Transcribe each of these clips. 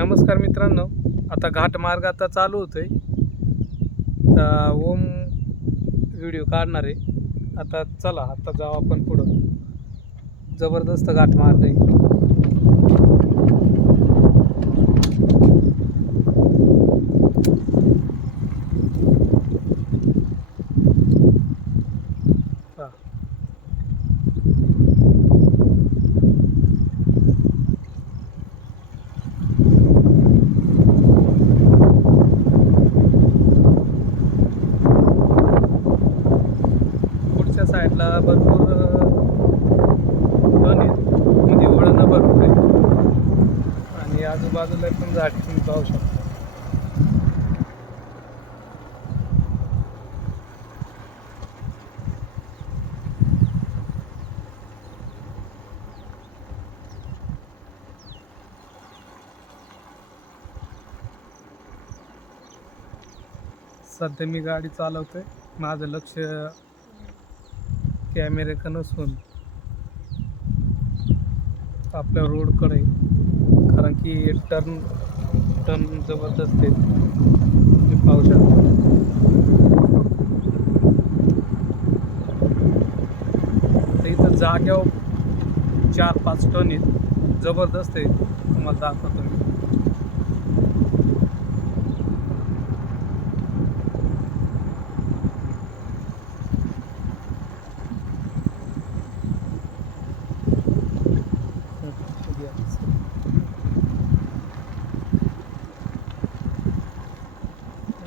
नमस्कार मित्रांनो. आता घाट मार्ग आता चालू होतो आहे तर ओम व्हिडिओ काढणार आहे. आता चला आता जाऊ आपण पुढं. जबरदस्त घाट मार्ग आहे हा. पुढच्या साईडला भरपूर पण आहेत म्हणजे वळणं भरपूर आहे आणि आजूबाजूला पण झाड तुम्ही पाहू शकता. सध्या मी गाडी चालवतोय. माझं लक्ष कॅमेरेक नसून आपल्या रोडकडे कारण की टर्न टर्न जबरदस्त आहे. तुम्ही पाहू शकता. इथं जाग्यावर चार पाच टन आहेत. जबरदस्त आहे. तुम्हाला दाखवतो मी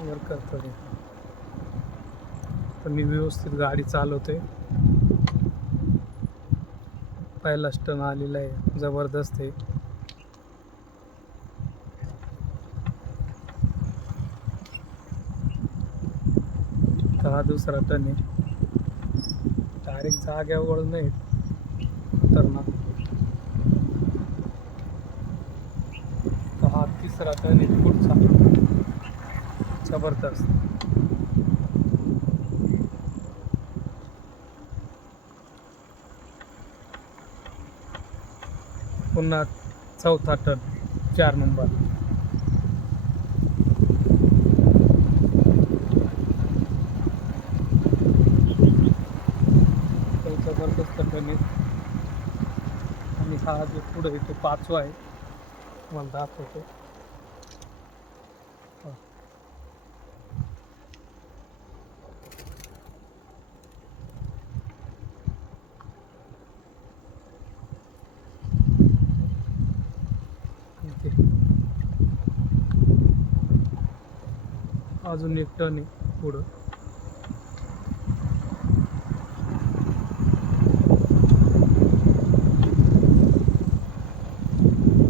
वर करतो ते. तर मी व्यवस्थित गाडी चालवतोय. पहिला स्टन आलेला आहे जबरदस्त आहे. तर हा दुसरा टन आहे. डायरेक्ट जाग्यावर नाही. खतरनाक. तर हा तिसरा टन आहे पुढचा. जबरदस्त. पुन्हा चौथा टन चार नंबर. जबरदस्त टन आहे. आणि हा जो पुढे आहे तो पाचवा आहे. मला दाखवतो हा. इथे. अजून एक टन आहे पुढं.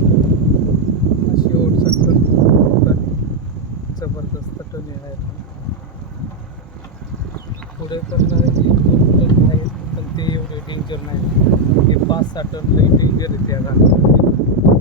हा शेवटचा टन जबरदस्त टन आहे पुढे पण एक दोन टन आहेत पण ते एवढे डेंजर नाही. हे पाच सहा टन लई डेंजर आहे त्या गाड्या